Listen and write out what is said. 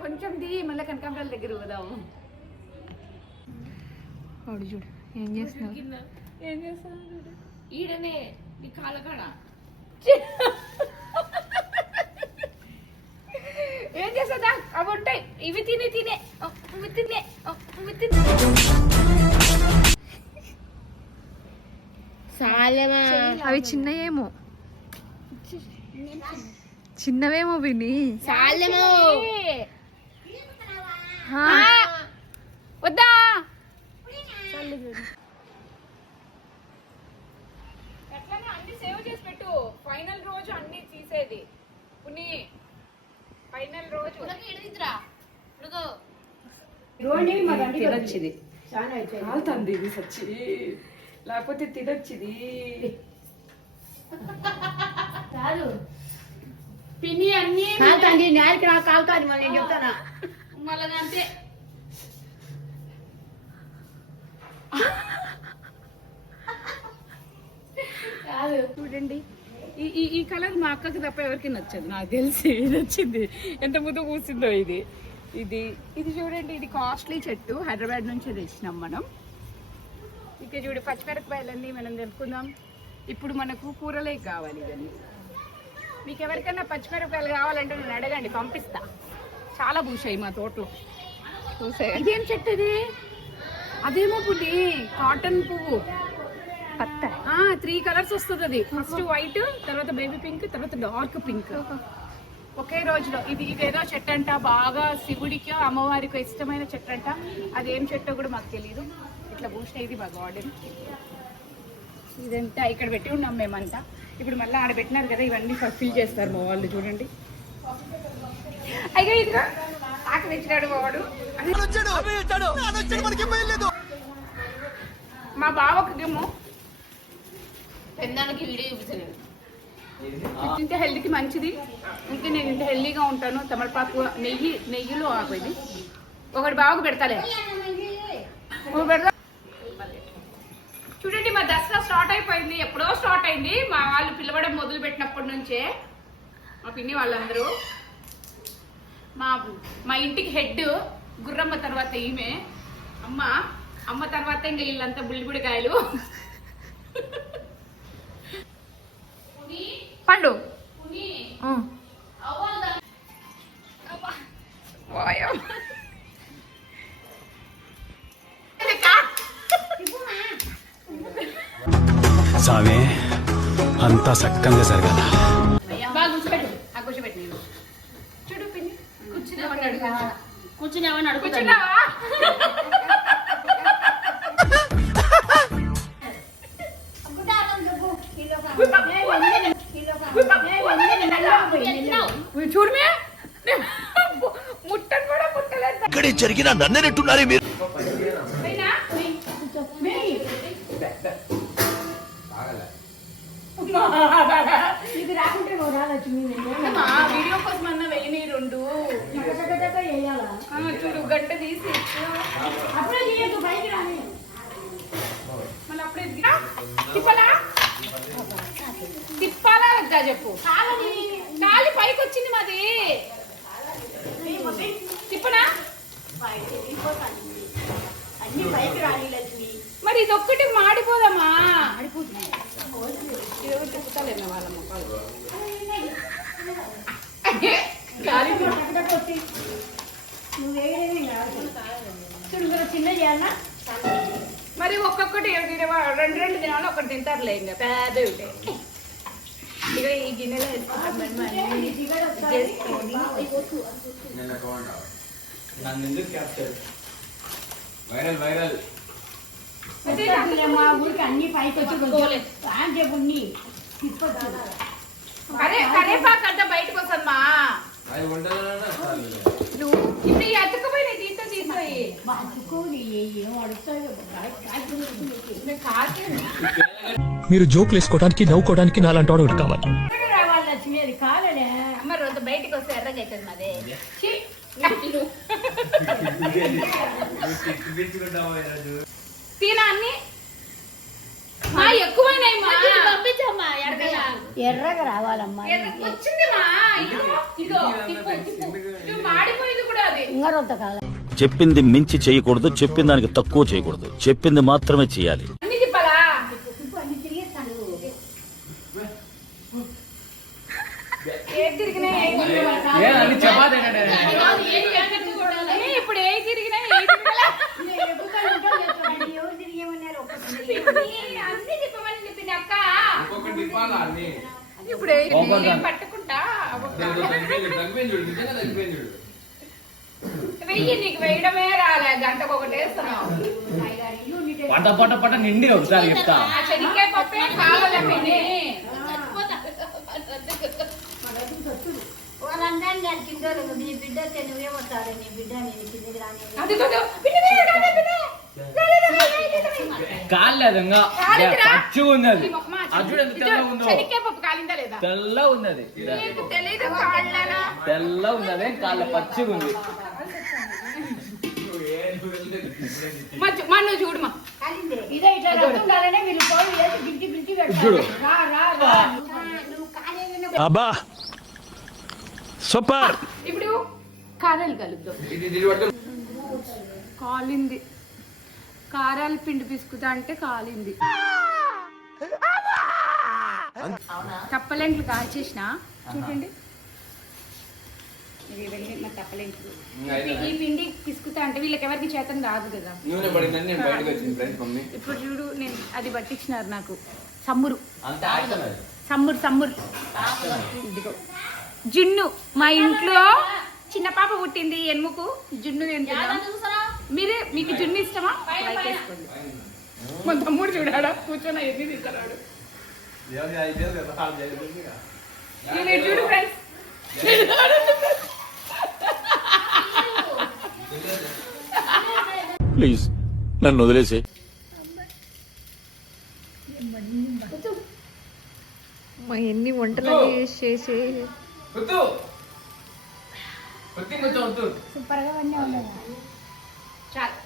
కొంచెం ది మళ్ళీ కనకాంబరాల దగ్గర పోదాము. వాడు చూడు ఏం చేస్తున్నావు, ఏం చేస్తున్నావు ఈడనే నీ కాళ్ళ కాడ ఏం చేస్తుందా? అవి ఉంటాయి, ఇవి తినే తినే ఇవి తినే ఇవి తినే అవి చిన్నయేమో, చిన్నవేమో విని వద్దా ఎట్లనే అన్ని సేవ్ చేసి పెట్టు. ఫైనల్ రోజు అన్ని తీసేది పుని, ఫైనల్ రోజు తినొచ్చింది కాలుతుంది ఇది సచ్చి, లేకపోతే తినొచ్చింది చాలు పిన్ని అన్ని నేరికి నాకు కాలుతుంది. మళ్ళీ నేను చెప్తానా మళ్ళీ అంతే. కాదు చూడండి, ఈ కలర్ మా అక్కకి తప్ప ఎవరికి నచ్చదు, నాకు తెలిసి నచ్చింది. ఎంత ముందు కూర్చుందో ఇది ఇది ఇది చూడండి. ఇది కాస్ట్లీ చెట్టు, హైదరాబాద్ నుంచి తెచ్చినాం మనం. ఇక చూడు పచ్చిమిరపకాయలన్నీ మనం తెలుపుకుందాం. ఇప్పుడు మనకు కూరలే కావాలి ఇవన్నీ. మీకు ఎవరికైనా పచ్చిమిరపకాయలు కావాలంటే నేను అడగండి, పంపిస్తా. చాలా పూసాయి మా తోటలో. పూసాయి. ఇదేం చెట్టు ఇది? అదేమో పువ్వు, కాటన్ పువ్వు పత్త. 3 కలర్స్ వస్తుంది అది. ఫస్ట్ వైట్, తర్వాత బేబీ పింక్, తర్వాత డార్క్ పింక్. ఒకే రోజులో. ఇదేదో చెట్టు అంట, బాగా శివుడికి అమ్మవారికి ఇష్టమైన చెట్టు అంట. అదేం చెట్టో కూడా మాకు తెలియదు. ఇట్లా పూసిన ఇది మా గార్డెన్. ఇదంతా ఇక్కడ పెట్టి ఉన్నాం మేమంతా. ఇప్పుడు మళ్ళీ ఆడ పెట్టినారు కదా, ఇవన్నీ ఫిల్ చేస్తారు మా వాళ్ళు. చూడండి అయ్యో ఇదిగా ఆకు తెచ్చినాడు వాడు. మా బావకు ఏమో పెద్దానికి వీడియో చూపిస్తాను. ఇంత హెల్తీకి మంచిది. ఇంకా నేను ఇంత హెల్తీగా ఉంటాను. తమలపాకు నెయ్యిలో ఆపేది ఒకటి బావకు పెడతాలే. పెడతా. చూడండి మా దసరా స్టార్ట్ అయిపోయింది. ఎప్పుడో స్టార్ట్ అయింది. మా వాళ్ళు పిలవడం మొదలు పెట్టినప్పటి నుంచే మా పిన్ని వాళ్ళందరూ. మా ఇంటికి హెడ్ గుర్రమ్మ, తర్వాత ఈమె అమ్మ తర్వాత ఇంకా వీళ్ళంతా బుల్లిబుడికాయలు. పండు సామే అంతా సక్కంగా జరగాల. బాగా కూర్చోబెట్టు, ఆ కూర్చోబెట్టి చూడు పిన్ని కూర్చున్నావని అడుగుతున్నావా? చూడమే ముట్టను కూడా ముట్టలేదు. ఇక్కడ జరిగిన నన్నెట్టున్నారే మీరు. వీడియో కోసం అన్న వెయ్యి 2 చూడు గంట తీసి మళ్ళీ అప్పుడే తిప్పాలా వద్దా చెప్పు. కాలి పైకి వచ్చింది మాది. తిప్పనా మరి ఇది ఒక్కటి మాడిపోదమ్మా. తిప్పుతాలేమో వాళ్ళ మొక్కలు. చిన్న చేయాలా మరి ఒక్కొక్కటి 2 దినాలు ఒకటి తింటారులే. ఇంకా పెద్ద ఉంటాయి. ఇక ఈ గిన్నెలో మా ఊరికి అన్ని పైకి వచ్చి కరేపాకు అంతా బయటకు వస్తుందమ్మా. నువ్వు ఇప్పుడు అతుక్కుపోయి తీస్తా తీసుకోయి. మీరు జోకులు వేసుకోవడానికి నవ్వుకోవడానికి నాలాంటి వాడు ఒకటి కావాలి. అమ్మ రోజు బయటకు వస్తే ఎర్రగా అవుతుంది మాదే. తినా అన్ని ఎక్కువైనాయి. పంపించమ్మా. ఎర్రగా రావాలమ్మా. వచ్చింది మా ఇదిగో తిప్పు ఇది మాడిపోయింది కూడా అది. ఇంగరొద్ద కాల చెప్పింది మించి చేయకూడదు, చెప్పిన దానికి తక్కువ చేయకూడదు, చెప్పింది మాత్రమే చేయాలి. అన్ని తిప్పాలా? అన్ని తిరిగేస్తాను. ఏది తిరిగినా ఏది ఇప్పుడు ఏ తిరిగినా ఎవరు తిరిగేమన్నారు అన్ని తిప్పమని చెప్పింది అక్క. ఇప్పుడు పట్టుకుంటా వెయ్యి నీకు వేయడమే రాలే, గంటకు ఒకటి వేస్తున్నావు. పట నిండి ఒకసారి చెప్తా. ఆ శనక్కాయ పప్పే కావాలా పిన్ని? వాళ్ళందరినీ నేను కిందోళ్ళు నీ బిడ్డ నువ్వే వస్తాడు నీ బిడ్డ నేను కిందకి రాని అదిగో పిన్ని పిన్ని పిన్ని కాలేదు ఇంకా పచ్చిగా ఉన్నది. అర్జున్ ఎంత తెల్ల ఉందో, శనక్కాయ పప్పు కాలిందా లేదా? తెల్ల ఉన్నది, నీకు తెలీదు కాళ్ళనా? తెల్ల ఉన్నది, కాళ్ళ పచ్చిగా ఉంది. మా నువ్వు చూడమా. ఇదే ఇట్లా రక్తుండాలనే వీళ్ళు పోయి వేసి బిల్చి బిల్చి చూడు. పెడతారు. రా రా రా నువ్వు కాలేదని అబ్బా సూపర్. ఇప్పుడు కారాలు కలుద్దాం. కాలింది, కారాలు పిండి పిసుకుతా అంటే కాలింది. తప్పలెంట్లు కాల్చేసిన చూడండి. ఇవన్నీ మా తప్పలెంట్లు. ఈ పిండి పిసుకుతా అంటే వీళ్ళకి ఎవరికి చేతం రాదు కదా. ఇప్పుడు చూడు, నేను అది పట్టించినారు నాకు. సమ్మురు సమ్మురు ఇదిగో జున్ను. మా ఇంట్లో చిన్న పాప పుట్టింది ఎన్ముకు, జున్ను తింటున్నాం. మీకు జున్ను ఇష్టమా? లైక్ వేసుకోండి. మా తమ్ముడు చూడాడా కూర్చొని ఎన్ని తింటున్నాడు. నేను చూడు ఫ్రెండ్స్, ప్లీజ్ నన్ను వదిలేసే. ఎన్ని వంటలు చేసి సూపర్ గా చాలు.